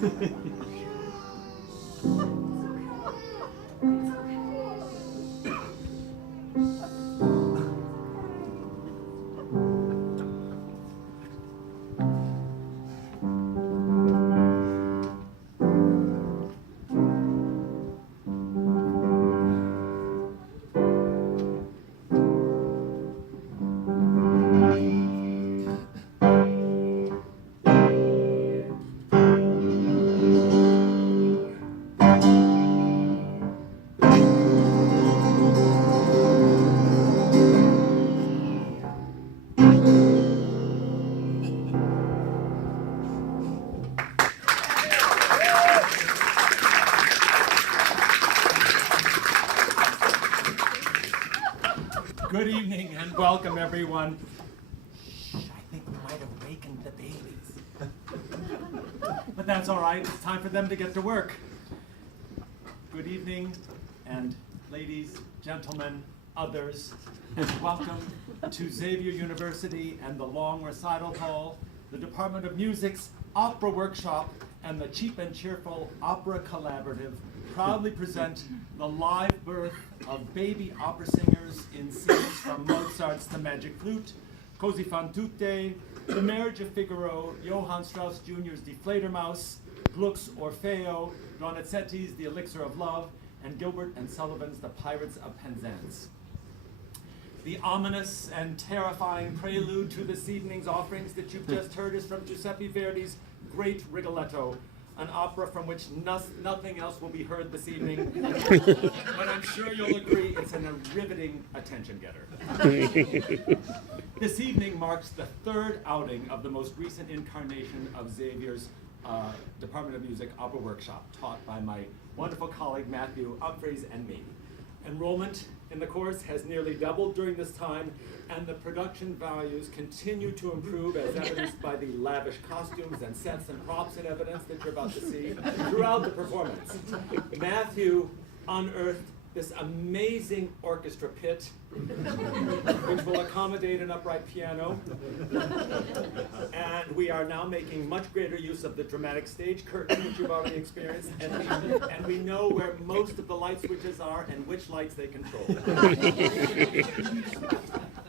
Good evening and welcome, everyone. I think we might have awakened the babies. But that's all right. It's time for them to get to work. Good evening, and ladies, gentlemen, others, and welcome to Xavier University and the Long Recital Hall, the Department of Music's Opera Workshop, and the Cheap and Cheerful Opera Collaborative proudly present the live birth of baby opera singers in scenes from Mozart's The Magic Flute, Così fan tutte, The Marriage of Figaro, Johann Strauss Jr.'s Die Fledermaus, Gluck's Orfeo, Donizetti's The Elixir of Love, and Gilbert and Sullivan's The Pirates of Penzance. The ominous and terrifying prelude to this evening's offerings that you've just heard is from Giuseppe Verdi's Great Rigoletto, an opera from which nothing else will be heard this evening, but I'm sure you'll agree it's a riveting attention getter. This evening marks the third outing of the most recent incarnation of Xavier's Department of Music Opera Workshop, taught by my wonderful colleague Matthew Humphreys and me. Enrollment in the course has nearly doubled during this time, and the production values continue to improve, as evidenced by the lavish costumes and sets and props and evidence that you're about to see throughout the performance. Matthew unearthed this amazing orchestra pit, which will accommodate an upright piano. And we are now making much greater use of the dramatic stage curtain, which you've already experienced, and we know where most of the light switches are and which lights they control.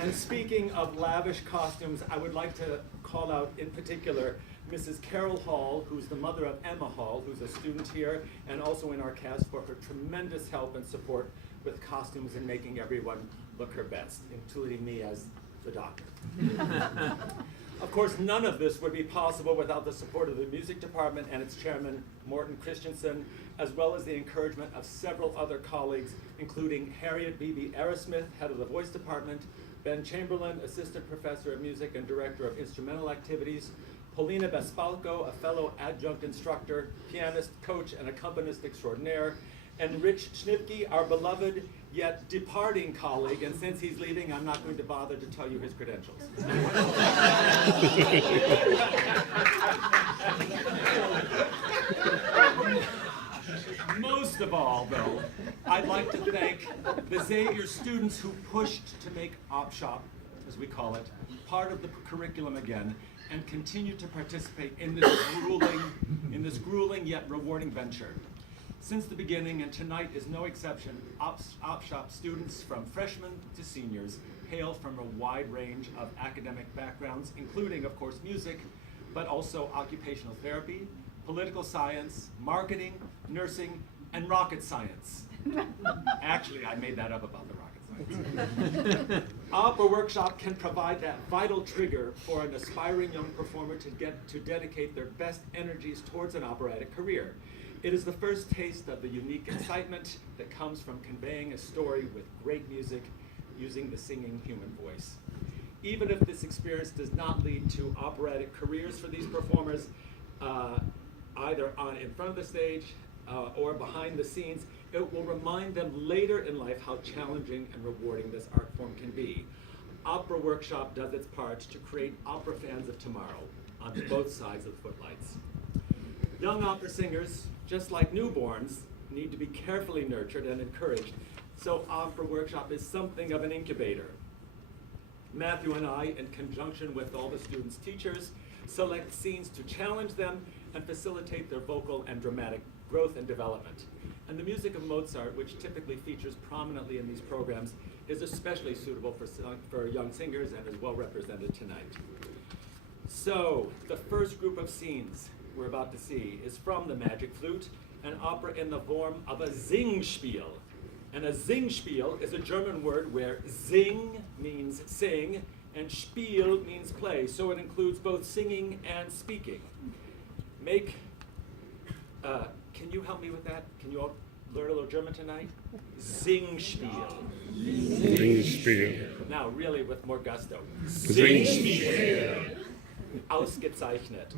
And speaking of lavish costumes, I would like to call out in particular Mrs. Carol Hall, who's the mother of Emma Hall, who's a student here and also in our cast, for her tremendous help and support with costumes and making everyone look her best, including me as the doctor. Of course, none of this would be possible without the support of the music department and its chairman, Morton Christensen, as well as the encouragement of several other colleagues, including Harriet B.B. Arrowsmith, head of the voice department, Ben Chamberlain, assistant professor of music and director of instrumental activities, Paulina Bespalco, a fellow adjunct instructor, pianist, coach, and accompanist extraordinaire, and Rich Schnipke, our beloved yet departing colleague, and since he's leaving, I'm not going to bother to tell you his credentials. Most of all, though, I'd like to thank the Xavier students who pushed to make OpShop, as we call it, part of the curriculum again, and continue to participate in this grueling yet rewarding venture. Since the beginning, and tonight is no exception, OpShop students from freshmen to seniors hail from a wide range of academic backgrounds, including, of course, music, but also occupational therapy, political science, marketing, nursing, and rocket science. Actually, I made that up about the rocket science. Opera Workshop can provide that vital trigger for an aspiring young performer to dedicate their best energies towards an operatic career. It is the first taste of the unique excitement that comes from conveying a story with great music using the singing human voice. Even if this experience does not lead to operatic careers for these performers, either in front of the stage or behind the scenes, it will remind them later in life how challenging and rewarding this art form can be. Opera Workshop does its part to create opera fans of tomorrow on both sides of the footlights. Young opera singers, just like newborns, need to be carefully nurtured and encouraged, so Opera Workshop is something of an incubator. Matthew and I, in conjunction with all the students' teachers, select scenes to challenge them and facilitate their vocal and dramatic growth and development. And the music of Mozart, which typically features prominently in these programs, is especially suitable for young singers and is well represented tonight. So, the first group of scenes we're about to see is from the Magic Flute, an opera in the form of a Singspiel. And a Singspiel is a German word where Sing means sing and Spiel means play, so it includes both singing and speaking. Can you help me with that? Can you all learn a little German tonight? Singspiel. Singspiel. Now, really with more gusto. Singspiel. Ausgezeichnet.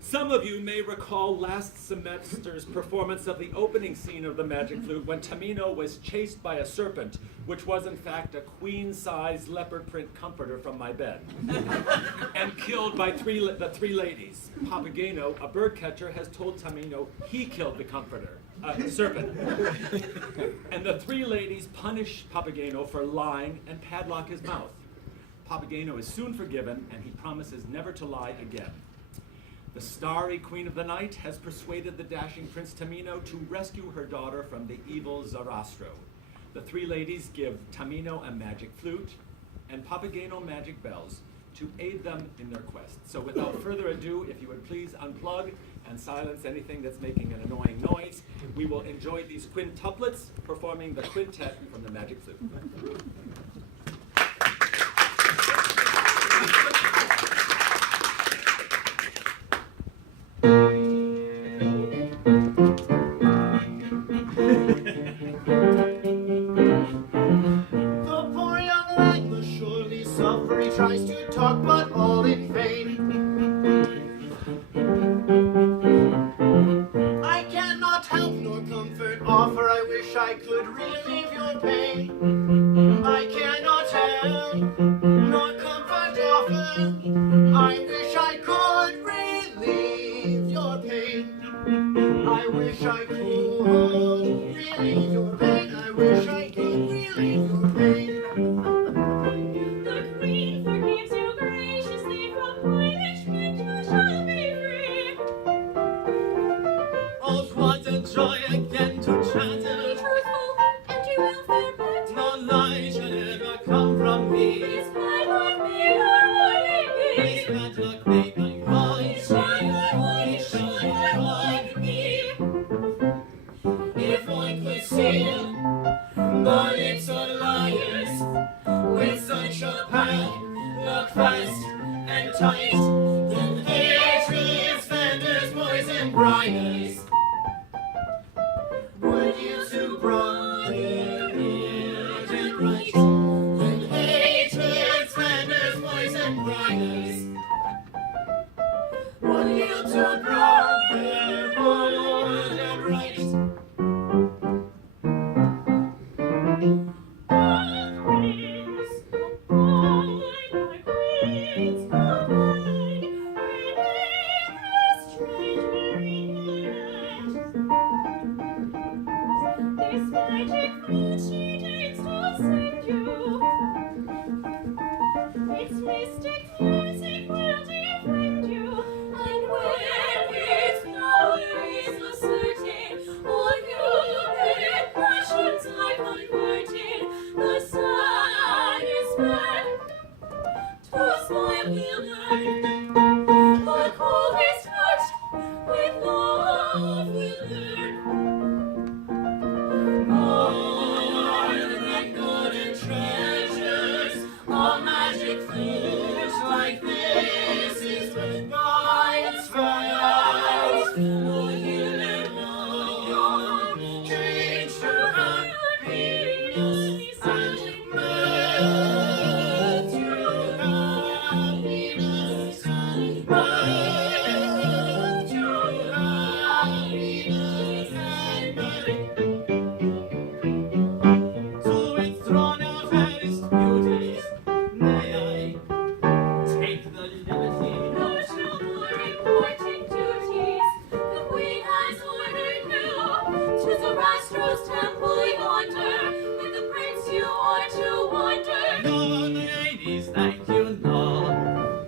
Some of you may recall last semester's performance of the opening scene of the Magic Flute when Tamino was chased by a serpent, which was in fact a queen-size leopard print comforter from my bed, and killed by the three ladies. Papageno, a bird catcher, has told Tamino he killed the serpent. And the three ladies punish Papageno for lying and padlock his mouth. Papageno is soon forgiven, and he promises never to lie again. The starry queen of the night has persuaded the dashing Prince Tamino to rescue her daughter from the evil Zarastro. The three ladies give Tamino a magic flute and Papageno magic bells to aid them in their quest. So without further ado, if you would please unplug and silence anything that's making an annoying noise, we will enjoy these quintuplets performing the quintet from the Magic Flute. Tries to talk, but all in vain. I cannot help nor comfort offer. I wish I could relieve your pain. I cannot help nor comfort offer. I wish I could relieve your pain. I wish I could relieve your pain. I wish I could relieve your pain. Joy again to chatter, truthful, and you will fare better. No lie shall ever come from me. This padlock made our way. This padlock made my voice. This padlock me. If one could seal the lips of liars with such a padlock fast and tight, then hatred, slanders, poison, briars. Would you two brother and right, and hatred, slanders, poison, briars? Would you two brother and right?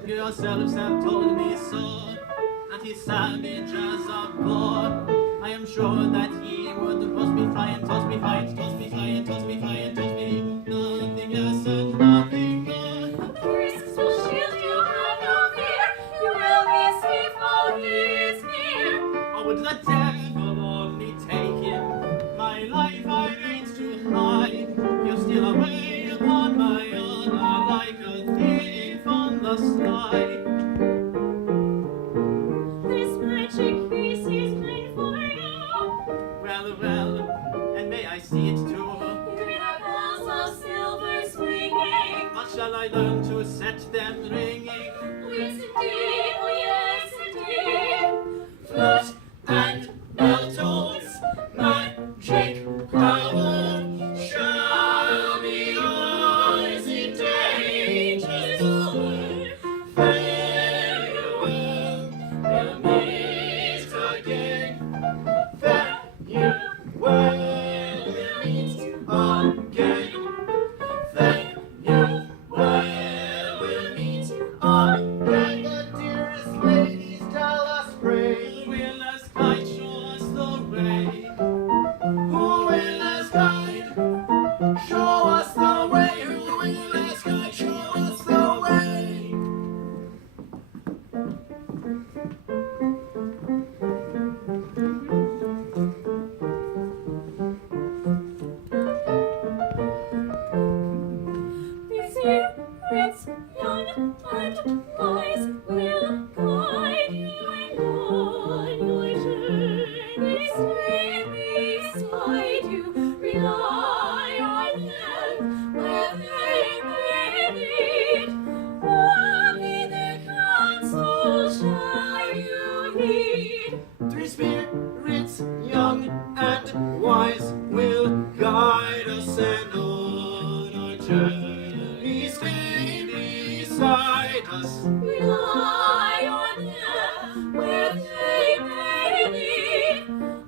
Yourselves have told me so, savage as a boar. I am sure that he would roast me, fry and toss me, fry and toss me, fry and toss me, fry and toss me. Nothing less and nothing more. The priests will shield you, have no fear. You will be safe while he is near. Or would the devil only take him? My life I reigns to hide. You steal away upon my honor like a thief on the sly. This magic piece is made for you. Well, well, and may I see it too? Hear the bells of silver swinging. How shall I learn to set them ringing? Oh, yes, indeed. Oh, yes, indeed. Flute and bell tolls, magic power shall be yours in danger's hour. Farewell, we'll meet again. Farewell, we'll meet again. Farewell, we'll meet again. The dearest ladies tell us, pray, who will us guide, show us the way. Who will us guide, show us the way. Who will us guide, show us the way. These spirits, young and wise, will guide you on your journey. Stay beside you, rely on them where they may lead. Only their counsel shall you heed. Three spirits, young and wise, will guide us and on our journey stay beside us. Rely on them where they may lead.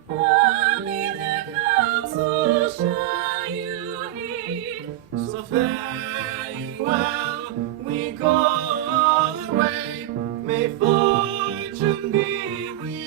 Only their counsel shall you heed. So farewell, we go all the way. May fortune be with